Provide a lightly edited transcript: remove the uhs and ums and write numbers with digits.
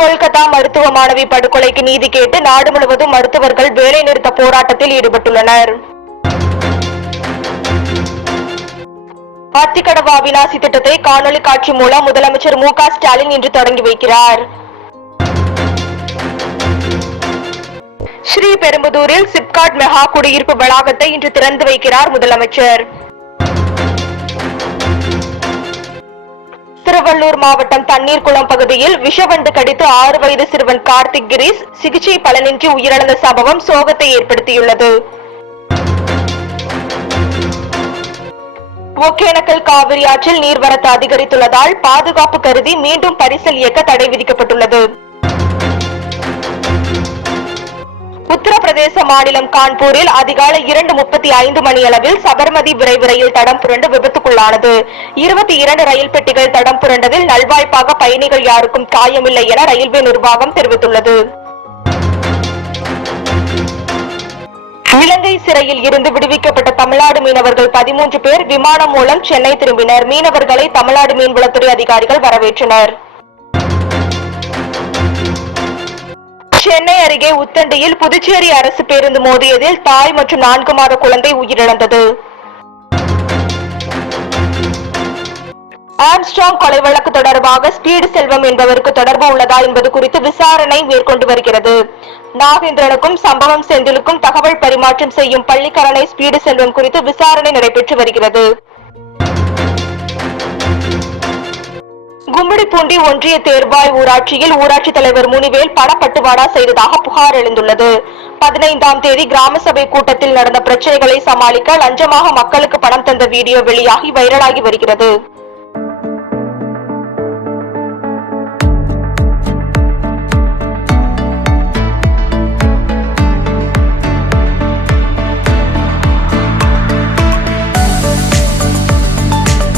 கொல்கத்தா மருத்துவ மாணவி படுகொலைக்கு நீதி கேட்டு நாடு முழுவதும் மருத்துவர்கள் வேலைநிறுத்த போராட்டத்தில் ஈடுபட்டுள்ளனர். அத்திக்கடவு அவிநாசி திட்டத்தை காணொலி காட்சி மூலம் முதலமைச்சர் மு.க. ஸ்டாலின் இன்று தொடங்கி வைக்கிறார். ஸ்ரீபெரும்புதூரில் சிப்காட் மெகா குடியிருப்பு வளாகத்தை இன்று திறந்து வைக்கிறார் முதலமைச்சர். திருவள்ளூர் மாவட்டம் தண்ணீர்குளம் பகுதியில் விஷவண்டு கடித்து 6 வயது சிறுவன் கார்த்திக் கிரீஸ் சிகிச்சை பலனின்றி உயிரிழந்த சம்பவம் சோகத்தை ஏற்படுத்தியுள்ளது. ஒகேனக்கல் காவிரி ஆற்றில் நீர்வரத்து அதிகரித்துள்ளதால் பாதுகாப்பு கருதி மீண்டும் பரிசல் இயக்க தடை விதிக்கப்பட்டுள்ளது. உத்தரப்பிரதேச மாநிலம் கான்பூரில் அதிகாலை 2:35 மணியளவில் சபர்மதி விரைவு ரயில் தடம் புரண்டு விபத்துக்குள்ளானது. 22 ரயில் பெட்டிகள் தடம் புரண்டதில் நல்வாய்ப்பாக பயணிகள் யாருக்கும் காயமில்லை என ரயில்வே நிர்வாகம் தெரிவித்துள்ளது. இலங்கை சிறையில் இருந்து விடுவிக்கப்பட்ட தமிழ்நாடு மீனவர்கள் 13 பேர் விமானம் மூலம் சென்னை திரும்பினர். மீனவர்களை தமிழ்நாடு மீன்வளத்துறை அதிகாரிகள் வரவேற்றனர். சென்னை அருகே உத்தண்டியில் புதுச்சேரி அரசு பேருந்து மோதியதில் தாய் மற்றும் 4 மாத குழந்தை உயிரிழந்தது. ஆம்ஸ்ட்ராங் கொலை வழக்கு தொடர்பாக ஸ்பீடு செல்வம் என்பவருக்கு தொடர்பு உள்ளதா என்பது குறித்து விசாரணை மேற்கொண்டு வருகிறது. நாகேந்திரனுக்கும் சம்பவம் செந்திலுக்கும் தகவல் பரிமாற்றம் செய்யும் பள்ளிக்கரணை ஸ்பீடு செல்வம் குறித்து விசாரணை நடைபெற்று வருகிறது. கும்மிடிப்பூண்டி ஒன்றிய தேர்வாய் ஊராட்சியில் ஊராட்சி தலைவர் முனிவேல் பணப்பட்டுவாடா செய்ததாக புகார் எழுந்துள்ளது. 15ஆம் தேதி கிராம சபை கூட்டத்தில் நடந்த பிரச்சனைகளை சமாளிக்க லஞ்சமாக மக்களுக்கு பணம் தந்த வீடியோ வெளியாகி வைரலாகி வருகிறது.